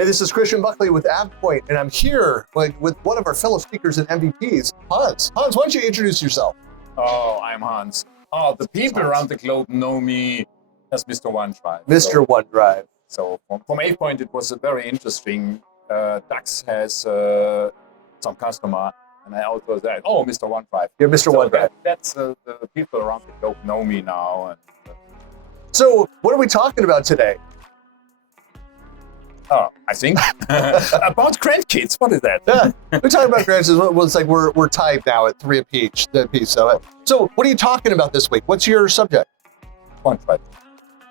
Hey, this is Christian Buckley with AppPoint, and I'm here with one of our fellow speakers and MVPs, Hans. Hans, why don't you introduce yourself? Oh, I'm Hans. Oh, the people around the globe know me as Mr. OneDrive. Mr. OneDrive. So from AppPoint, it was a very interesting. DAX has some customer, and I also said, "Oh, Mr. OneDrive." You're Mr. OneDrive. That's the people around the globe know me now. And, So, what are we talking about today? I think about grandkids. What is that? Yeah, we're talking about grandkids. Well, it's like we're tied now at 3 apiece. So, what are you talking about this week? What's your subject? OneDrive.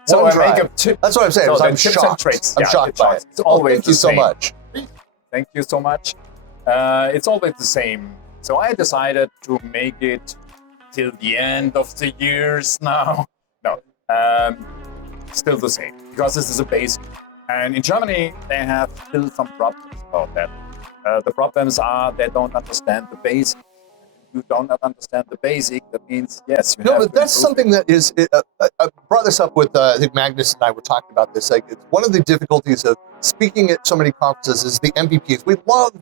So OneDrive. I make a tip. That's what I'm saying. So I'm shocked. I'm shocked by it. It's always thank you so much. Thank you so much. It's always the same. So I decided to make it till the end of the years now. No, still the same, because this is a basic. And in Germany, they have still some problems about that. The problems are they don't understand the basic. If you don't understand the basic, that means, yes, you have No, but that's something that is, I brought this up with, I think Magnus and I were talking about this. Like, it's one of the difficulties of speaking at so many conferences is the MVPs. We love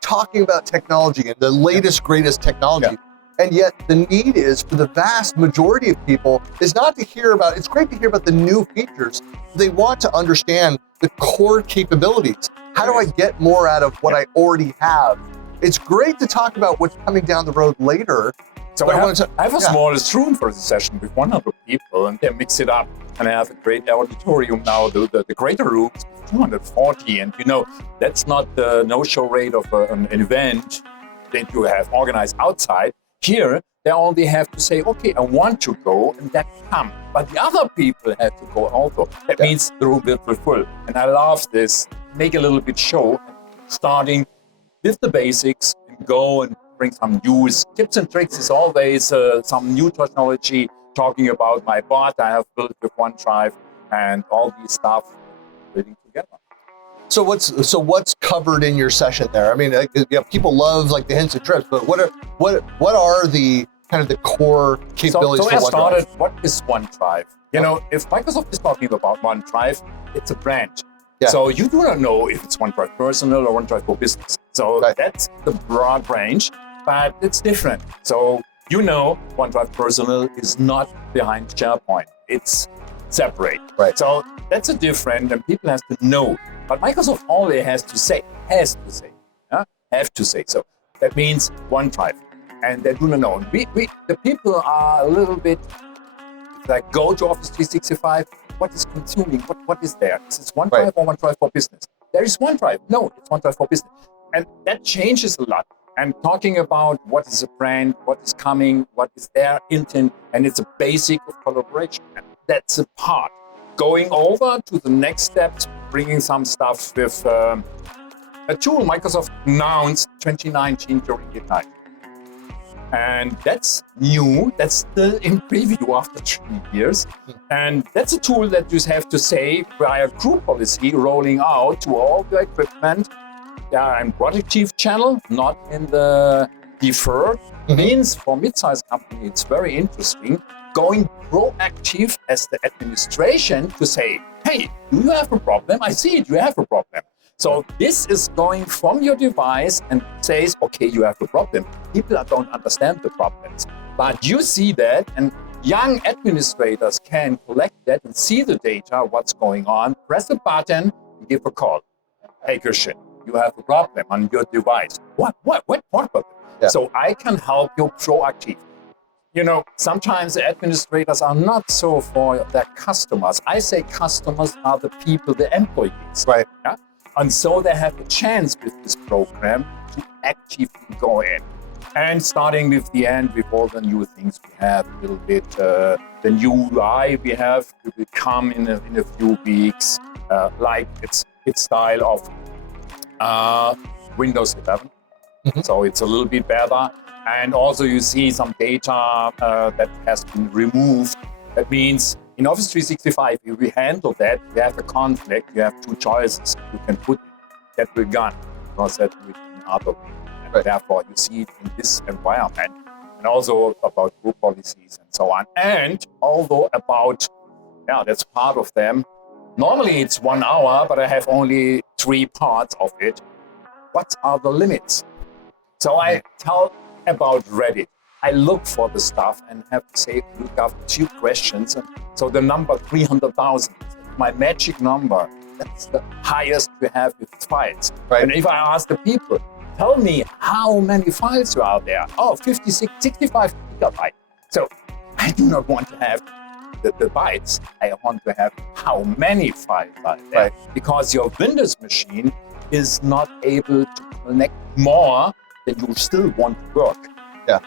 talking about technology and the latest, greatest technology. Yeah. And yet the need is for the vast majority of people is not to hear about, it's great to hear about the new features. They want to understand the core capabilities. How do I get more out of what I already have? It's great to talk about what's coming down the road later. So I have a smallest room for the session with 100 people, and then mix it up. And I have a great auditorium now, the greater rooms, 240. And that's not the no-show rate of an event that you have organized outside. Here, they only have to say, okay, I want to go, and that come. But the other people have to go also. That means the room will be full. And I love this. Make a little bit show, starting with the basics, and go and bring some news. Tips and tricks is always some new technology, talking about my bot I have built with OneDrive, and all these stuff building together. So what's covered in your session there? I mean, people love like the hints and tips, but what are the kind of the core capabilities? So I started. What is OneDrive? If Microsoft is talking about OneDrive, it's a brand. Yeah. So you do not know if it's OneDrive Personal or OneDrive for Business. So that's the broad range, but it's different. So OneDrive Personal is not behind SharePoint. It's separate. Right. So that's a different, and people have to know. But Microsoft only have to say. So that means OneDrive, and they do not know. The people are a little bit like, go to Office 365. What is consuming? What is there? Is it OneDrive or OneDrive for Business? There is OneDrive. No, it's OneDrive for Business, and that changes a lot. And talking about what is a brand, what is coming, what is their intent, and it's a basic of collaboration. And that's a part. Going over to the next steps, bringing some stuff with a tool Microsoft announced 2019 during Ignite. And that's new, that's still in preview after 3 years. And that's a tool that you have to say via group policy rolling out to all the equipment. And productive channel, not in the deferred. Means for mid-sized company, it's very interesting. Going proactive as the administration to say, hey, do you have a problem? I see it, you have a problem. So this is going from your device and says, okay, you have a problem. People don't understand the problems, but you see that, and young administrators can collect that and see the data, what's going on, press a button, and give a call. Hey, Christian, you have a problem on your device. What problem? Yeah. So I can help you proactive. Sometimes the administrators are not so for their customers. I say customers are the people, the employees. Right. Yeah? And so they have a chance with this program to actively go in. And starting with the end, with all the new things we have, a little bit, the new UI we have will come in a few weeks, like its style of Windows 11. So it's a little bit better. And also you see some data that has been removed. That means in Office 365, if we handle that, we have a conflict, you have two choices you can put in. That will gone, because that will be another way. And therefore you see it in this environment. And also about group policies and so on. And although about, that's part of them. Normally it's 1 hour, but I have only three parts of it. What are the limits? So I tell about Reddit. I look for the stuff and have to say, look up a few questions. And so the number 300,000, my magic number, that's the highest we have with files. Right. And if I ask the people, tell me how many files are there? Oh, 56, 65 gigabytes. So I do not want to have the bytes. I want to have how many files are there. Right. Because your Windows machine is not able to connect more than you still want to work. Yeah.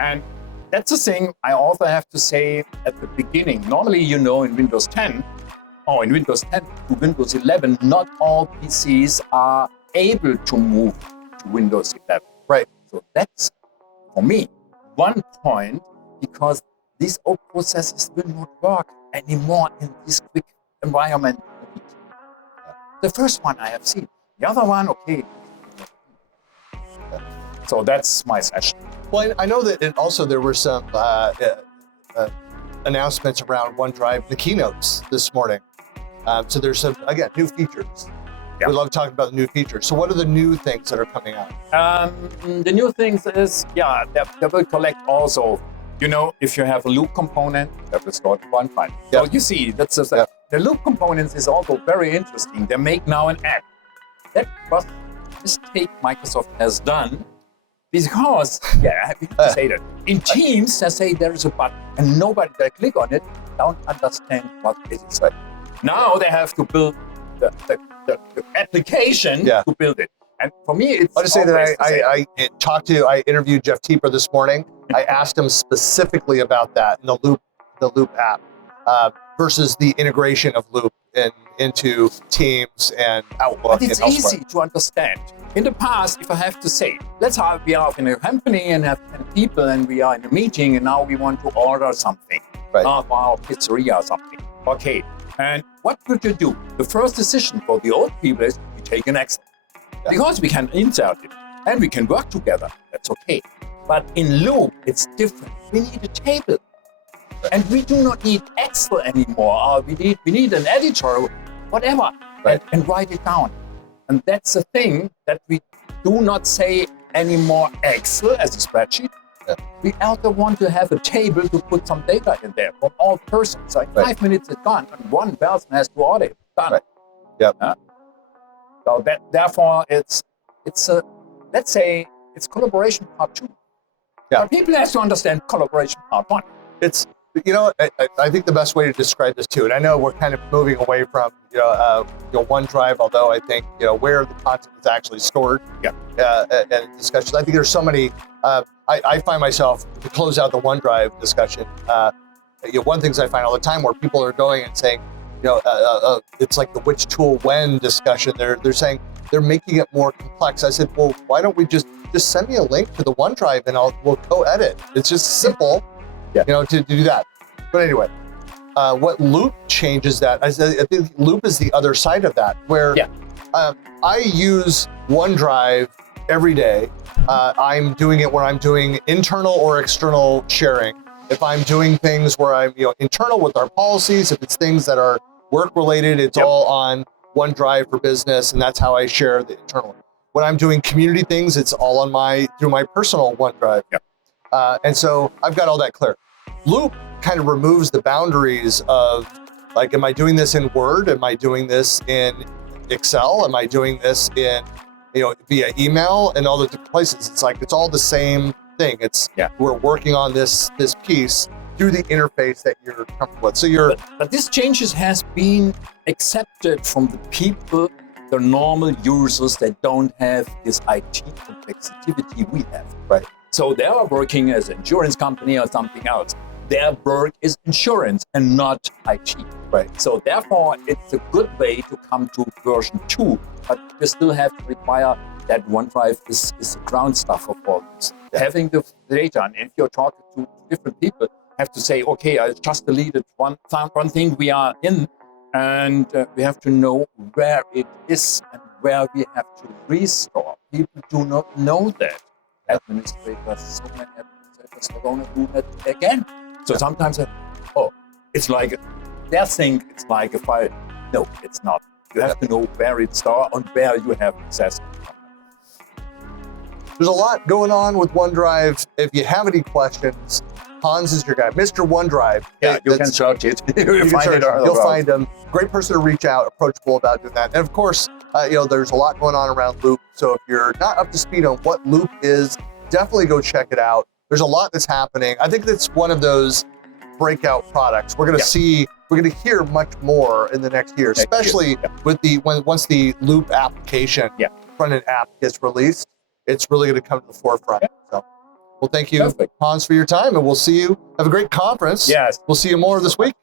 And that's the thing I also have to say at the beginning. Normally, in Windows 10 or in Windows 10 to Windows 11, not all PCs are able to move to Windows 11. Right. So that's, for me, one point, because these old processes will not work anymore in this quick environment. The first one I have seen. The other one, okay. So that's my session. Well, I know that there were some announcements around OneDrive, the keynotes this morning. So there's some, again, new features. Yeah. We love talking about the new features. So what are the new things that are coming out? The new things is, they will collect also, if you have a loop component, that will store to OneDrive. So you see, that's the loop components is also very interesting. They make now an app. That was a mistake Microsoft has done. Because, I have to say that. In Teams, they say there is a button, and nobody that click on it don't understand what it is. Right. Now they have to build the application to build it. And for me, it's I'll just say that I interviewed Jeff Tieper this morning. I asked him specifically about that in the Loop app versus the integration of Loop into Teams and Outlook. But it's easy to understand. In the past, if I have to say, we are in a company and have 10 people and we are in a meeting and now we want to order something. Right. For our pizzeria or something. Okay. And what would you do? The first decision for the old people is we take an Excel. Yeah. Because we can insert it and we can work together. That's okay. But in Loop, it's different. We need a table. And we do not need Excel anymore. Or we need an editor, whatever, and write it down. And that's the thing that we do not say anymore Excel as a spreadsheet. Yeah. We also want to have a table to put some data in there from all persons. Like 5 minutes is gone, and one person has to audit it. Done. Right. Yep. So therefore, it's let's say it's collaboration part 2. Yeah. But people have to understand collaboration part 1. It's I think the best way to describe this too, and I know we're kind of moving away from OneDrive, although I think where the content is actually stored. And discussions. I think there's so many. I find myself to close out the OneDrive discussion. One things I find all the time where people are going and saying, it's like the which tool when discussion. They're saying they're making it more complex. I said, well, why don't we just send me a link to the OneDrive and we'll co-edit. It's just simple. To do that. But anyway, what Loop changes that, I think Loop is the other side of that, where I use OneDrive every day. I'm doing it when I'm doing internal or external sharing. If I'm doing things where I'm internal with our policies, if it's things that are work related, it's all on OneDrive for business, and that's how I share the internal. When I'm doing community things, it's all on through my personal OneDrive. And so I've got all that clear. Loop kind of removes the boundaries of, like, am I doing this in Word? Am I doing this in Excel? Am I doing this in, via email and all the different places? It's like, it's all the same thing. It's, we're working on this piece through the interface that you're comfortable with. So but this changes has been accepted from the people, the normal users that don't have this IT complexity we have. Right. So they are working as an insurance company or something else. Their work is insurance and not IT. Right. So therefore, it's a good way to come to version 2, but you still have to require that OneDrive is the ground stuff of all this. Having the data, and if you're talking to different people, have to say, okay, I just deleted one thing we are in, and we have to know where it is and where we have to restore. People do not know that. Administrators, so many administrators are going to do that again. So sometimes, it's like, they think it's like a file. No, it's not. You have to know where it's stored and where you have access. There's a lot going on with OneDrive. If you have any questions, Hans is your guy. Mr. OneDrive. Yeah, you can search it. You'll find him. Great person to reach out, approachable about doing that. And of course, there's a lot going on around Loop. So if you're not up to speed on what Loop is, definitely go check it out. There's a lot that's happening. I think that's one of those breakout products. We're going to hear much more in the next year, especially with once the Loop application, front-end app gets released. It's really going to come to the forefront. So, well, thank you, Hans, for your time, and we'll see you. Have a great conference. Yes. We'll see you more this week.